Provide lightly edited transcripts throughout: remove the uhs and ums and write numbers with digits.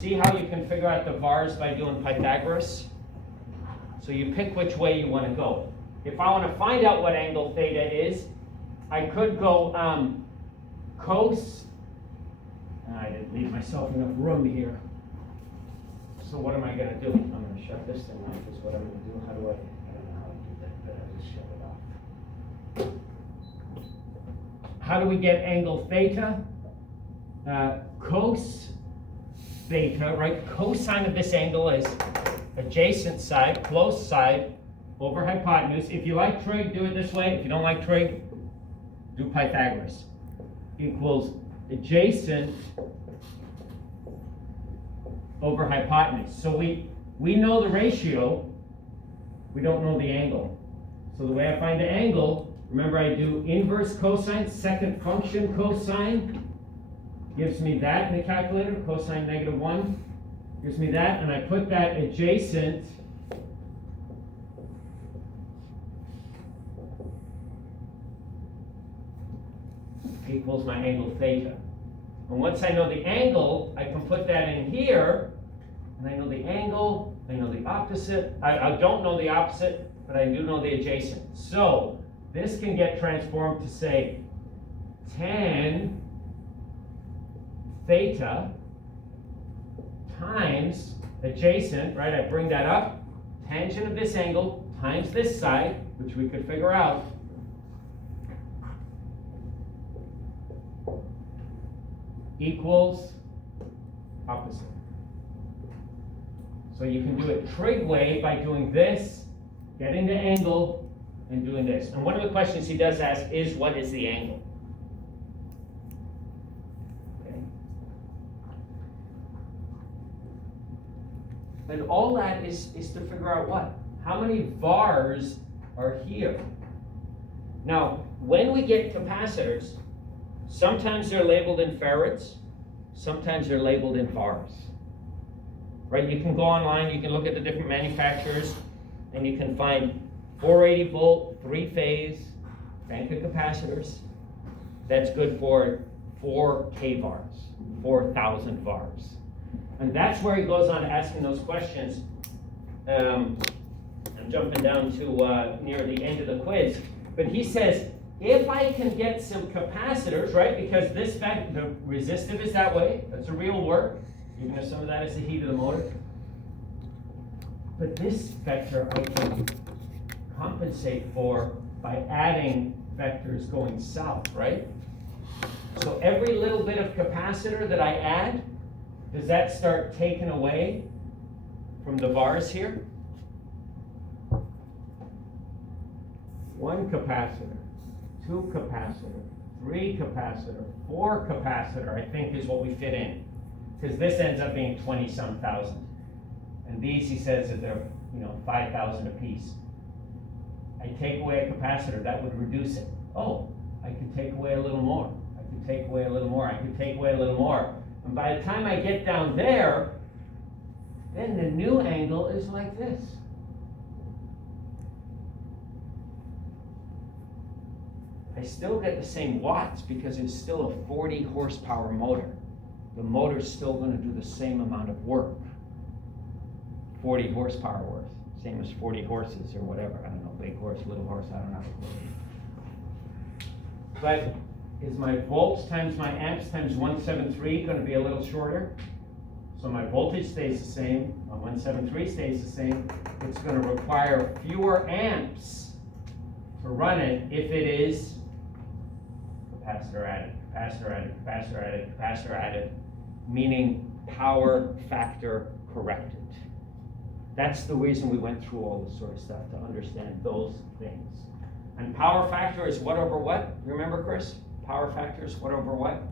See how you can figure out the vars by doing Pythagoras? So you pick which way you want to go. If I want to find out what angle theta is, I could go cos. I didn't leave myself enough room here. So what am I going to do? I'm going to shut this thing off is what I'm going to do. How do I don't know how to do that, but I'll just shut it off. How do we get angle theta? Cos theta, right? Cosine of this angle is adjacent side, close side, over hypotenuse. If you like trig, do it this way. If you don't like trig, do Pythagoras. Equals adjacent over hypotenuse. So we know the ratio, we don't know the angle. So the way I find the angle, remember I do inverse cosine, second function cosine, gives me that in the calculator, cosine -1, gives me that, and I put that adjacent equals my angle theta. And once I know the angle, I can put that in here, and I know the angle, I know the opposite. I don't know the opposite, but I do know the adjacent. So this can get transformed to say tan theta times adjacent, right? I bring that up, tangent of this angle times this side, which we could figure out, equals opposite. So you can do it trig way by doing this, getting the angle, and doing this. And one of the questions he does ask is, what is the angle? Okay. And all that is to figure out what? How many vars are here? Now, when we get capacitors, sometimes they're labeled in farads, sometimes they're labeled in vars. Right? You can go online, you can look at the different manufacturers, and you can find 480 volt, 3-phase bank of capacitors. That's good for 4 kVars, 4,000 vars. And that's where he goes on asking those questions. I'm jumping down to near the end of the quiz. But he says, if I can get some capacitors, right, because this fact, the resistive is that way, that's a real work, even if some of that is the heat of the motor. But this vector I can compensate for by adding vectors going south, right? So every little bit of capacitor that I add, does that start taking away from the vars here? 1 capacitor, 2 capacitor, 3 capacitor, 4 capacitor, I think is what we fit in. Because this ends up being 20-some thousand. And these, he says, that they're 5,000 apiece. I take away a capacitor, that would reduce it. Oh, I could take away a little more. I could take away a little more. I could take away a little more. And by the time I get down there, then the new angle is like this. I still get the same watts because it's still a 40 horsepower motor. The motor's still going to do the same amount of work. 40 horsepower worth, same as 40 horses or whatever. I don't know, big horse, little horse, I don't know. But is my volts times my amps times 173 going to be a little shorter? So my voltage stays the same, my 173 stays the same. It's going to require fewer amps to run it if it is capacitor added, capacitor added, capacitor added, capacitor added, meaning power factor corrected. That's the reason we went through all this sort of stuff, to understand those things. And power factor is what over what? You remember, Chris? Power factor is what over what?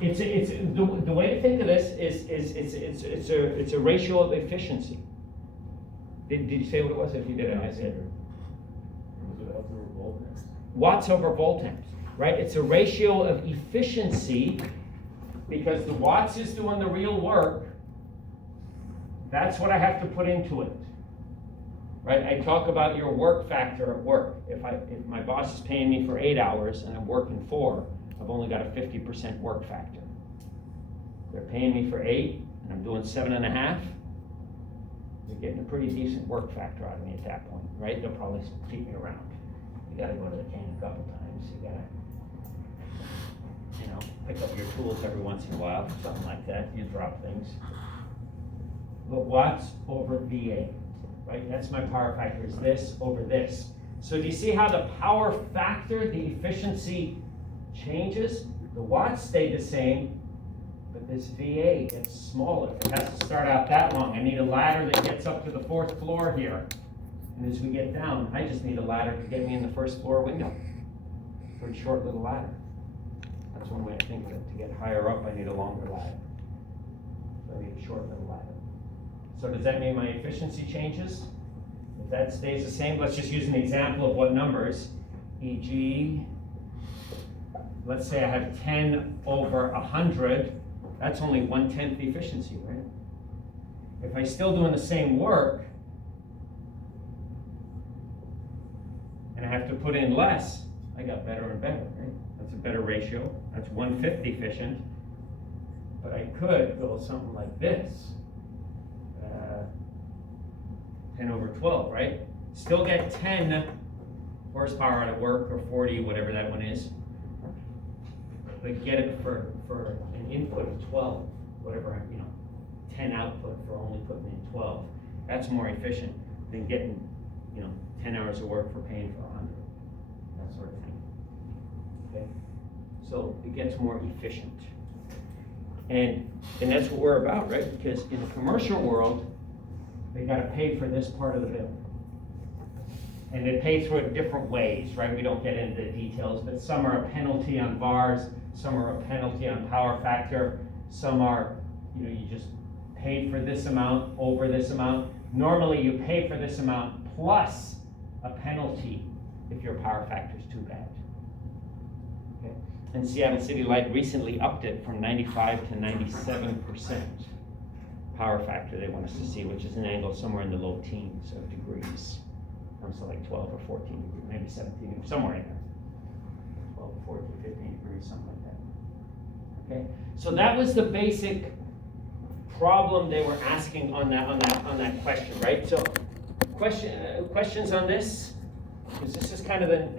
It's the way to think of this is it's a ratio of efficiency. Did you say what it was? If you didn't, I said. Watts over voltamps, right? It's a ratio of efficiency because the watts is doing the real work. That's what I have to put into it. right? I talk about your work factor at work. If my boss is paying me for 8 hours and I'm working 4, I've only got a 50% work factor. They're paying me for 8 and I'm doing 7.5. They're getting a pretty decent work factor out of me at that point, right? They'll probably keep me around. You gotta go to the tank a couple times. You gotta, pick up your tools every once in a while, something like that. You drop things. But watts over VA, right? That's my power factor, is this over this. So do you see how the power factor, the efficiency changes? The watts stay the same, but this VA gets smaller. It has to start out that long. I need a ladder that gets up to the 4th floor here. And as we get down, I just need a ladder to get me in the 1st floor window. Pretty short little ladder. That's one way I think of it. To get higher up, I need a longer ladder. So I need a short little ladder. So does that mean my efficiency changes? If that stays the same, let's just use an example of what numbers. E.g., let's say I have 10 over 100. That's only 1/10 the efficiency, right? If I'm still doing the same work, and I have to put in less, I got better and better, right? That's a better ratio. That's 1/5 efficient. But I could go something like this. 10 over 12, right? Still get 10 horsepower out of work, or 40, whatever that one is. But get it for an input of 12, whatever, 10 output for only putting in 12. That's more efficient than getting, 10 hours of work for paying for 100. That sort of thing. Okay? So it gets more efficient. And that's what we're about, right? Because in the commercial world, they got to pay for this part of the bill. And they pay through it different ways, right? We don't get into the details, but some are a penalty on VARs, some are a penalty on power factor, some are, you just paid for this amount over this amount. Normally you pay for this amount plus a penalty if your power factor is too bad. Okay? And Seattle City Light recently upped it from 95 to 97% power factor they want us to see, which is an angle somewhere in the low teens of degrees. Comes to like 12 or 14 degrees, maybe 17, somewhere in there. 12, 14, 15 degrees, something like that. Okay, so that was the basic problem they were asking on that question, right? So questions on this? Because this is kind of an